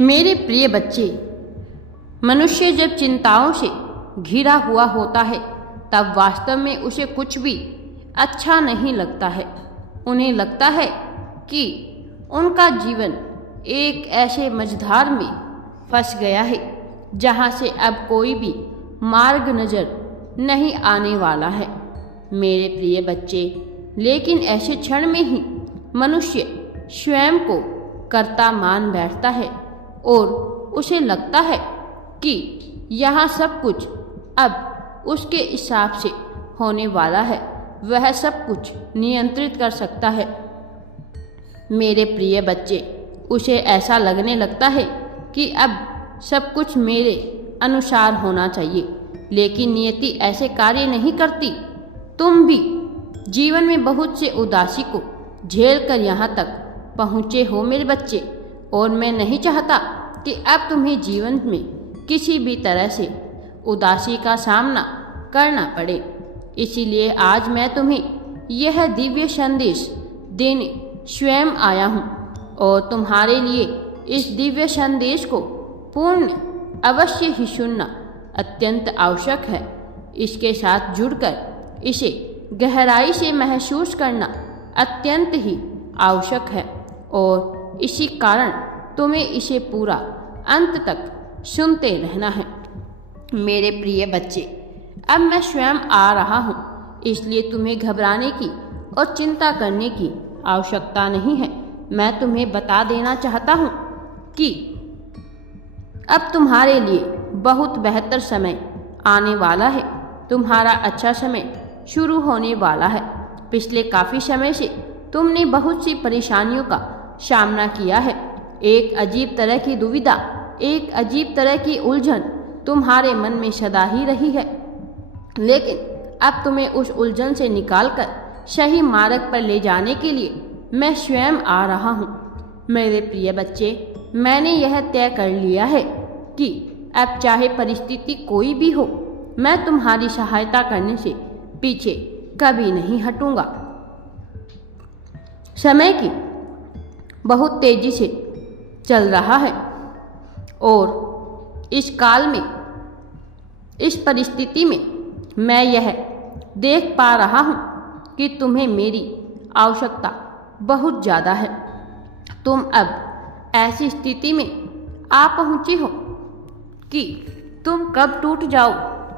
मेरे प्रिय बच्चे, मनुष्य जब चिंताओं से घिरा हुआ होता है तब वास्तव में उसे कुछ भी अच्छा नहीं लगता है। उन्हें लगता है कि उनका जीवन एक ऐसे मझधार में फंस गया है जहाँ से अब कोई भी मार्ग नजर नहीं आने वाला है। मेरे प्रिय बच्चे, लेकिन ऐसे क्षण में ही मनुष्य स्वयं को कर्ता मान बैठता है और उसे लगता है कि यहाँ सब कुछ अब उसके हिसाब से होने वाला है, वह सब कुछ नियंत्रित कर सकता है। मेरे प्रिय बच्चे, उसे ऐसा लगने लगता है कि अब सब कुछ मेरे अनुसार होना चाहिए, लेकिन नियति ऐसे कार्य नहीं करती। तुम भी जीवन में बहुत से उदासी को झेल कर यहाँ तक पहुँचे हो मेरे बच्चे, और मैं नहीं चाहता कि अब तुम्हें जीवन में किसी भी तरह से उदासी का सामना करना पड़े। इसीलिए आज मैं तुम्हें यह दिव्य संदेश देने स्वयं आया हूँ, और तुम्हारे लिए इस दिव्य संदेश को पूर्ण अवश्य ही सुनना अत्यंत आवश्यक है। इसके साथ जुड़कर इसे गहराई से महसूस करना अत्यंत ही आवश्यक है, और इसी कारण तुम्हें इसे पूरा अंत तक सुनते रहना है। मेरे प्रिय बच्चे, अब मैं स्वयं आ रहा हूँ, इसलिए तुम्हें घबराने की और चिंता करने की आवश्यकता नहीं है। मैं तुम्हें बता देना चाहता हूँ कि अब तुम्हारे लिए बहुत बेहतर समय आने वाला है। तुम्हारा अच्छा समय शुरू होने वाला है। पिछले काफ़ी समय से तुमने बहुत सी परेशानियों का सामना किया है। एक अजीब तरह की दुविधा, एक अजीब तरह की उलझन तुम्हारे मन में सदा ही रही है, लेकिन अब तुम्हें उस उलझन से निकालकर सही मार्ग पर ले जाने के लिए मैं स्वयं आ रहा हूँ। मेरे प्रिय बच्चे, मैंने यह तय कर लिया है कि अब चाहे परिस्थिति कोई भी हो, मैं तुम्हारी सहायता करने से पीछे कभी नहीं हटूंगा। समय की बहुत तेजी से चल रहा है, और इस काल में, इस परिस्थिति में मैं यह देख पा रहा हूँ कि तुम्हें मेरी आवश्यकता बहुत ज़्यादा है। तुम अब ऐसी स्थिति में आ पहुँचे हो कि तुम कब टूट जाओ,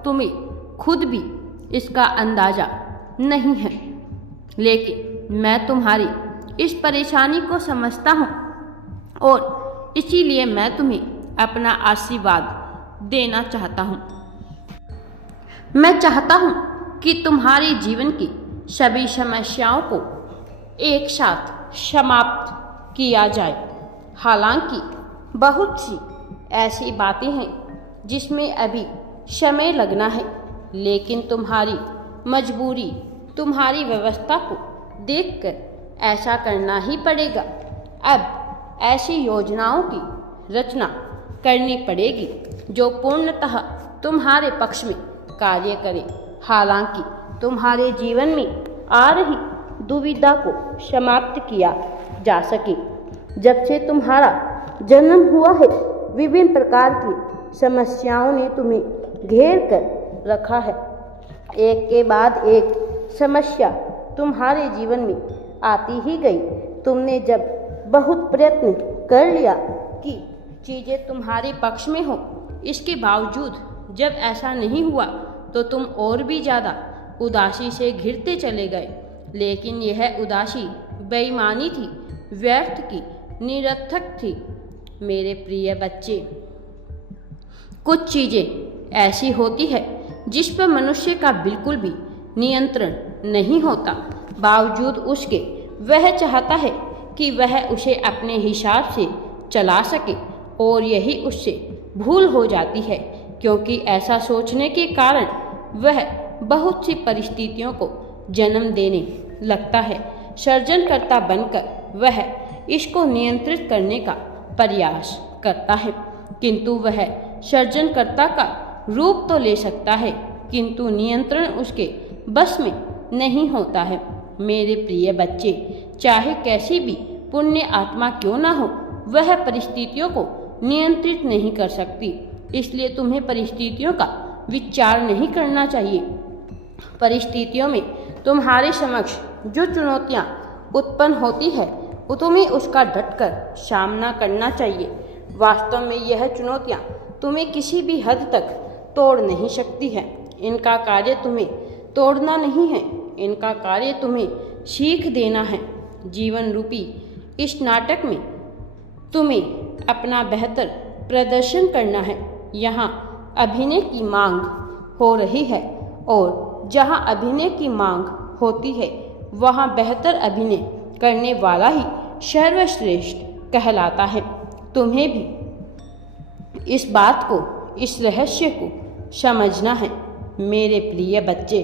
तुम्हें खुद भी इसका अंदाज़ा नहीं है। लेकिन मैं तुम्हारी इस परेशानी को समझता हूँ, और इसीलिए मैं तुम्हें अपना आशीर्वाद देना चाहता हूँ। मैं चाहता हूँ कि तुम्हारे जीवन की सभी समस्याओं को एक साथ समाप्त किया जाए। हालांकि बहुत सी ऐसी बातें हैं जिसमें अभी समय लगना है, लेकिन तुम्हारी मजबूरी, तुम्हारी व्यवस्था को देखकर ऐसा करना ही पड़ेगा। अब ऐसी योजनाओं की रचना करनी पड़ेगी जो पूर्णतः तुम्हारे पक्ष में कार्य करे। हालांकि तुम्हारे जीवन में आ रही दुविधा को समाप्त किया जा सके। जब से तुम्हारा जन्म हुआ है, विभिन्न प्रकार की समस्याओं ने तुम्हें घेर कर रखा है। एक के बाद एक समस्या तुम्हारे जीवन में आती ही गई। तुमने जब बहुत प्रयत्न कर लिया कि चीज़ें तुम्हारे पक्ष में हो, इसके बावजूद जब ऐसा नहीं हुआ तो तुम और भी ज़्यादा उदासी से घिरते चले गए। लेकिन यह उदासी बेईमानी थी, व्यर्थ की, निरर्थक थी। मेरे प्रिय बच्चे, कुछ चीज़ें ऐसी होती है जिस पर मनुष्य का बिल्कुल भी नियंत्रण नहीं होता, बावजूद उसके वह चाहता है कि वह उसे अपने हिसाब से चला सके, और यही उससे भूल हो जाती है, क्योंकि ऐसा सोचने के कारण वह बहुत सी परिस्थितियों को जन्म देने लगता है। सर्जनकर्ता बनकर वह इसको नियंत्रित करने का प्रयास करता है, किंतु वह सर्जनकर्ता का रूप तो ले सकता है, किंतु नियंत्रण उसके बस में नहीं होता है। मेरे प्रिय बच्चे, चाहे कैसी भी पुण्य आत्मा क्यों ना हो, वह परिस्थितियों को नियंत्रित नहीं कर सकती, इसलिए तुम्हें परिस्थितियों का विचार नहीं करना चाहिए। परिस्थितियों में तुम्हारे समक्ष जो चुनौतियाँ उत्पन्न होती है तुम्हें उसका डटकर सामना करना चाहिए। वास्तव में यह चुनौतियाँ तुम्हें किसी भी हद तक तोड़ नहीं सकती है। इनका कार्य तुम्हें तोड़ना नहीं है, इनका कार्य तुम्हें सीख देना है। जीवन रूपी इस नाटक में तुम्हें अपना बेहतर प्रदर्शन करना है। यहाँ अभिनय की मांग हो रही है और जहाँ अभिनय की मांग होती है वहाँ बेहतर अभिनय करने वाला ही सर्वश्रेष्ठ कहलाता है। तुम्हें भी इस बात को, इस रहस्य को समझना है मेरे प्रिय बच्चे।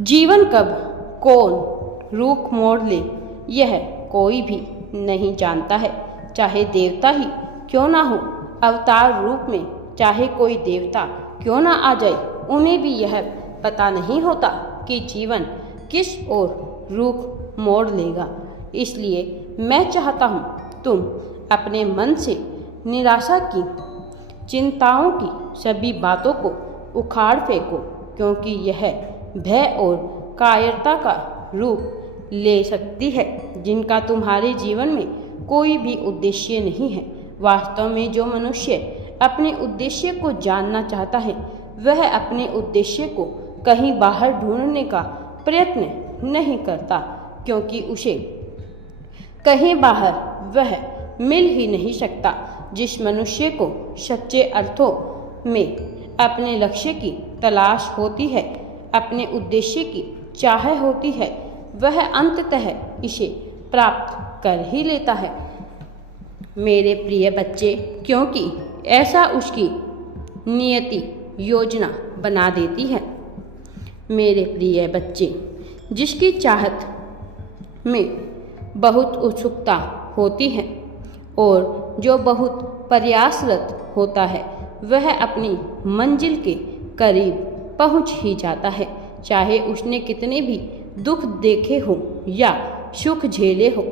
जीवन कब कौन रुख मोड़ ले यह कोई भी नहीं जानता है। चाहे देवता ही क्यों ना हो अवतार रूप में, चाहे कोई देवता क्यों ना आ जाए, उन्हें भी यह पता नहीं होता कि जीवन किस ओर रुख मोड़ लेगा। इसलिए मैं चाहता हूँ तुम अपने मन से निराशा की, चिंताओं की सभी बातों को उखाड़ फेंको, क्योंकि यह भय और कायरता का रूप ले सकती है जिनका तुम्हारे जीवन में कोई भी उद्देश्य नहीं है। वास्तव में जो मनुष्य अपने उद्देश्य को जानना चाहता है वह अपने उद्देश्य को कहीं बाहर ढूंढने का प्रयत्न नहीं करता, क्योंकि उसे कहीं बाहर वह मिल ही नहीं सकता। जिस मनुष्य को सच्चे अर्थों में अपने लक्ष्य की तलाश होती है, अपने उद्देश्य की चाह होती है, वह अंततः इसे प्राप्त कर ही लेता है मेरे प्रिय बच्चे, क्योंकि ऐसा उसकी नियति योजना बना देती है। मेरे प्रिय बच्चे, जिसकी चाहत में बहुत उत्सुकता होती है और जो बहुत प्रयासरत होता है वह अपनी मंजिल के करीब पहुंच ही जाता है, चाहे उसने कितने भी दुख देखे हो या सुख झेले हो।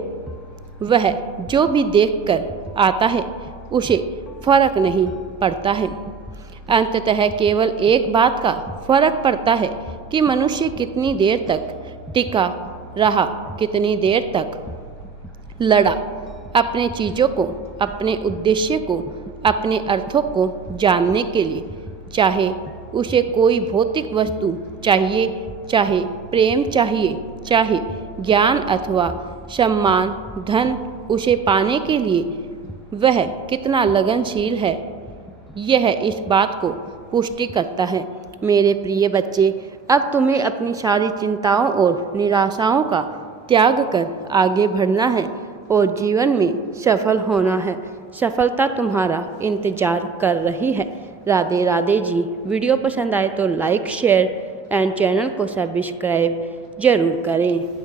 वह जो भी देखकर आता है उसे फर्क नहीं पड़ता है। अंततः केवल एक बात का फर्क पड़ता है कि मनुष्य कितनी देर तक टिका रहा, कितनी देर तक लड़ा अपने चीज़ों को, अपने उद्देश्य को, अपने अर्थों को जानने के लिए। चाहे उसे कोई भौतिक वस्तु चाहिए, चाहे प्रेम चाहिए, चाहे ज्ञान अथवा सम्मान, धन, उसे पाने के लिए वह कितना लगनशील है, यह इस बात को पुष्टि करता है। मेरे प्रिय बच्चे, अब तुम्हें अपनी सारी चिंताओं और निराशाओं का त्याग कर आगे बढ़ना है और जीवन में सफल होना है। सफलता तुम्हारा इंतजार कर रही है। राधे राधे जी। वीडियो पसंद आए तो लाइक, शेयर एंड चैनल को सब्सक्राइब जरूर करें।